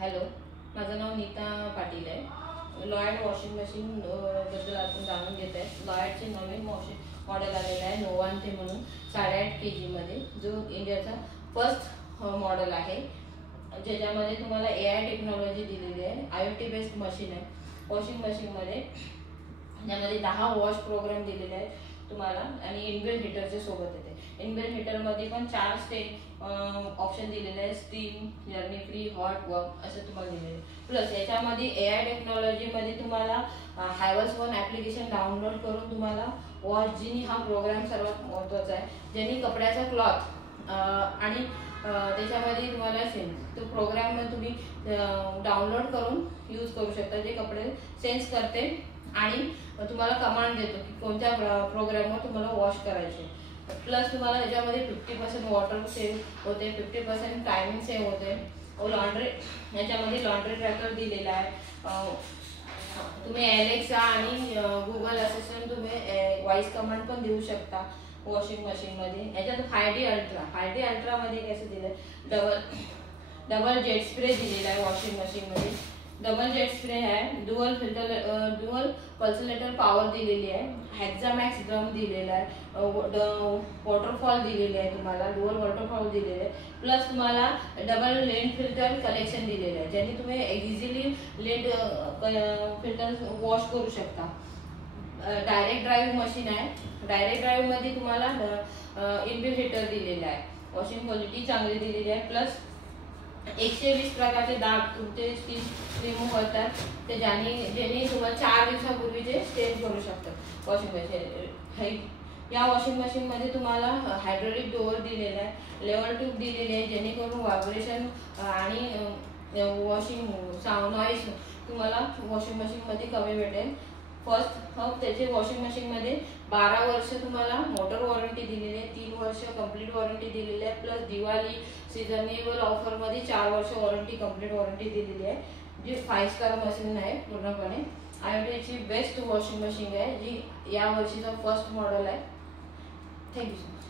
Hello, माझं नाव नीता पाटील आहे. Lloyd washing machine बद्दल आपण जाणून घेत आहे. लॉयडचे नवीन मॉडेल आलेलं आहे नोवांटे म्हणून 8.5 kg मध्ये, जो इंडियाचा फर्स्ट मॉडेल आहे, ज्याच्यामध्ये तुम्हाला AI टेक्नॉलॉजी दिलेली आहे. IoT बेस्ड मशीन आहे वॉशिंग मशीनमध्ये. त्यामध्ये 10 वॉश प्रोग्राम दिलेले आहेत तुम्हाला आणि इनबिल्ट हीटरच्या सोबत येते. इनबिल्ट हीटरमध्ये पण 4 ऑप्शन दिलेले आहे, steam, journey free, hot, work असं तुम्हाला दिलेलं आहे. प्लस याच्यामध्ये AI टेक्नॉलॉजीमध्ये तुम्हाला हॅवल्स वन ॲप्लिकेशन डाउनलोड करून तुम्हाला वॉश जिनी हा प्रोग्राम सर्वात महत्त्वाचा आहे, ज्यांनी कपड्याचा क्लॉथ आणि त्याच्यामध्ये तुम्हाला तो प्रोग्राम तुम्ही डाउनलोड करून यूज करू शकता, जे कपडे सेन्स करते आणि तुम्हाला कमांड देतो की कोणत्या प्रोग्रामवर तुम्हाला वॉश करायचे. प्लस तुम्हाला त्याच्यामध्ये 50% वॉटर सेव्ह होते, 50% टायमिंग सेव्ह होते. लॉन्ड्री, याच्यामध्ये लॉन्ड्री ट्रॅकर दिलेला आहे. तुम्ही एलेक्सा आणि गुगल असिस्टंट तुम्ही व्हॉइस कमांड पण देऊ शकता वॉशिंग मशीनमध्ये. याच्यात 5D अल्ट्रामध्ये कसं दिलं, डबल जेट स्प्रे दिलेला आहे वॉशिंग मशीनमध्ये. डबल जेट स्प्रे आहे, डुअल पल्सलेटर पॉवर दिलेली आहे, हेक्सामॅक्स ड्रम दिलेला आहे, वॉटरफॉल दिलेले आहे तुम्हाला, डुअल वॉटरफॉल दिलेले आहे. प्लस तुम्हाला डबल लेंट फिल्टर कलेक्शन दिलेलं आहे, ज्याने तुम्ही इझिली लेंट फिल्टर वॉश करू शकता. डायरेक्ट ड्राईव्ह मशीन आहे. डायरेक्ट ड्राईव्ह मध्ये तुम्हाला इनबिल्ट हीटर दिलेला आहे. वॉशिंग क्वालिटी चांगली दिलेली आहे. प्लस 120 प्रकारचे डाग तुमचे स्किन रिमूव्ह करतात, ते ज्याने तुम्हाला 4 दिवसापूर्वीचे स्टेन करू शकतात वॉशिंग मशीन. या वॉशिंग मशीनमध्ये तुम्हाला हायड्रोलिक डोअर दिलेला आहे, लेवल ट्यूब दिलेली आहे, जेणेकरून व्हायब्रेशन आणि वॉशिंग नॉईज तुम्हाला वॉशिंग मशीनमध्ये कमी भेटेल. फर्स्ट त्याचे वॉशिंग मशीनमध्ये 12 वर्ष तुम्हाला मोटर वॉरंटी दिलेली आहे, 3 वर्ष कंप्लीट वॉरंटी दिलेली आहे. प्लस दिवाळी सीझनेबल ऑफरमध्ये 4 वर्ष वॉरंटी, कंप्लीट वॉरंटी दिलेली आहे, जी 5 स्टार मशीन आहे पूर्णपणे. IoTची बेस्ट वॉशिंग मशीन आहे, जी या वर्षीचा फर्स्ट मॉडेल आहे. Thank you so much.